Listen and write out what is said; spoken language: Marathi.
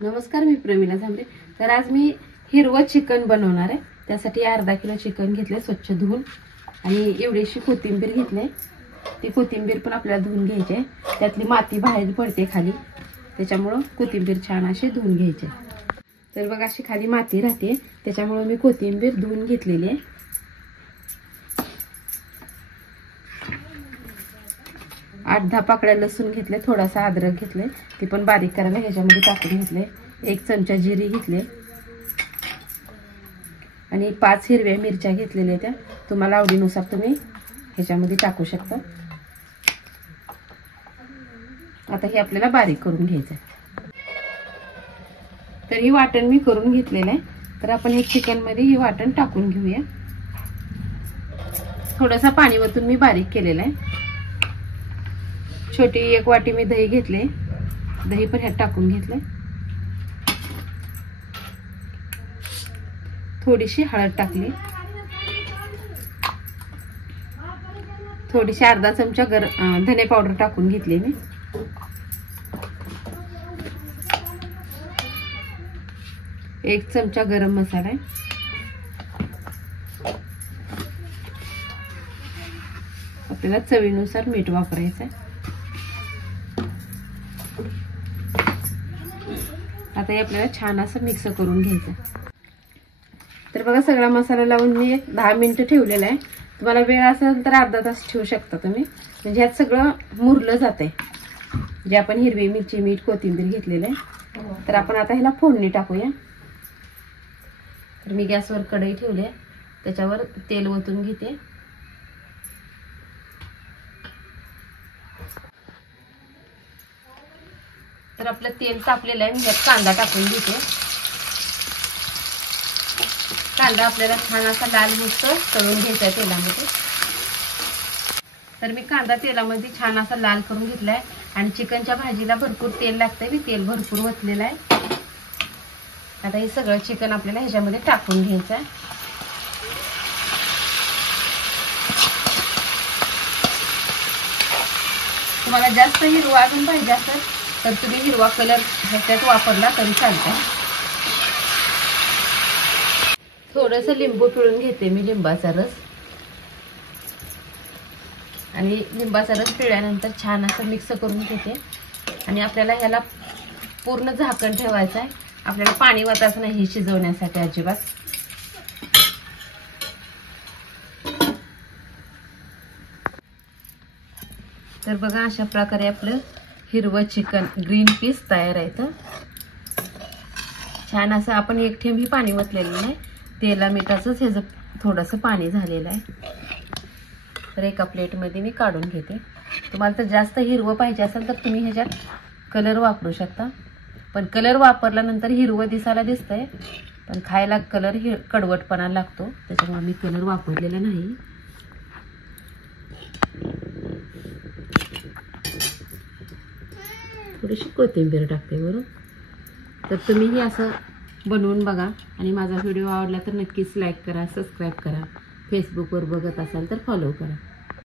नमस्कार, मी प्रमिला झांबरे। तर आज मी हिरवं चिकन बनवणार आहे। त्यासाठी अर्धा किलो चिकन घेतले स्वच्छ धुवून आणि एवढीशी कोथिंबीर घेतली। ती कोथिंबीर पण आपल्याला धुवून घ्यायची आहे, त्यातली माती बाहेर पडते खाली, त्याच्यामुळे कोथिंबीर छान अशी धुवून घ्यायची। तर बघा अशी खाली माती राहते, त्याच्यामुळे मी कोथिंबीर धुवून घेतलेली आहे। 8-10 पाकळ्या लसूण घेतले, थोडासा अद्रक घेतले, ती पण बारीक करायला ह्याच्यामध्ये टाकून घेतले। 1 चमचा जिरे घेतले आणि 5 हिरव्या मिरच्या घेतलेल्या, त्या तुम्हाला आवडीनुसार तुम्ही ह्याच्यामध्ये टाकू शकता। आता हे आपल्याला बारीक करून घ्यायचं आहे। तर ही वाटण मी करून घेतलेलं आहे। तर आपण हे चिकन मध्ये ही वाटण टाकून घेऊया। थोडासा पाणी वतून मी बारीक केलेलं आहे। छोटी 1 वाटी मी दही घेतले, दही पण ह्यात टाकून घेतले। थोडीशी हळद टाकली, थोडीशी अर्धा चमचा धने पावडर टाकून घेतली मी। एक चमचा गरम मसाला आहे। आपल्याला चवीनुसार मीठ वापरायचं आहे। आता हे आपल्याला छान असं मिक्स करून घ्यायचं। तर बघा सगळा मसाला लावून मी 10 मिनिटं ठेवलेला आहे। तुम्हाला वेळ असेल तर अर्धा तास ठेवू शकता तुम्ही, म्हणजे ह्यात सगळं मुरलं जाते जे आपण हिरवी मिरची, मीठ, कोथिंबीर घेतलेलं आहे। तर आपण आता ह्याला फोडणी टाकूया। तर मी गॅसवर कढई ठेवली आहे, त्याच्यावर तेल ओतून घेते। तर आपलं तेल तापलेलं आहे, मी ह्यात कांदा टाकून घेते। कांदा आपल्याला छान असा लाल होऊस तळून घ्यायचा आहे तेलामध्ये। तर मी कांदा तेलामध्ये छान असा लाल करून घेतलाय आणि चिकनच्या भाजीला भरपूर तेल लागतंय, मी तेल भरपूर ओतलेलं आहे। आता हे सगळं चिकन आपल्याला ह्याच्यामध्ये टाकून घ्यायचं आहे। तुम्हाला जास्त हिरवा अजून पाहिजे असेल तर तुम्ही हिरवा कलर ह्याच्यात वापरला तरी चालतंय। थोडंसं लिंबू पिळून घेते मी, लिंबाचा रस, आणि लिंबाचा रस पिळल्यानंतर छान असं मिक्स करून घेते। आणि आपल्याला ह्याला पूर्ण झाकण ठेवायचं आहे, आपल्याला पाणी वाटायचं नाही हे शिजवण्यासाठी अजिबात। तर बघा अशा प्रकारे आपलं हिरवं चिकन ग्रीन पीस तयार आहे। तर छान असं आपण 1 थेंब ही पाणी वतलेलं नाही, तेला मिठाचंच ह्याचं थोडंसं पाणी झालेलं आहे। तर एका प्लेटमध्ये मी काढून घेते। तुम्हाला तर जास्त हिरवं पाहिजे असेल तर तुम्ही ह्याच्यात कलर वापरू शकता, पण कलर वापरल्यानंतर हिरवं दिसायला दिसतंय, पण खायला कलर कडवटपणा लागतो, त्याच्यामुळे मी कलर वापरलेला नाही। थोडीशी कोथिंबीर टाकते वरून। तर तुम्हीही असं बनवून बघा आणि माझा व्हिडिओ आवडला तर नक्कीच लाईक करा, सबस्क्राईब करा। फेसबुकवर बघत असाल तर फॉलो करा।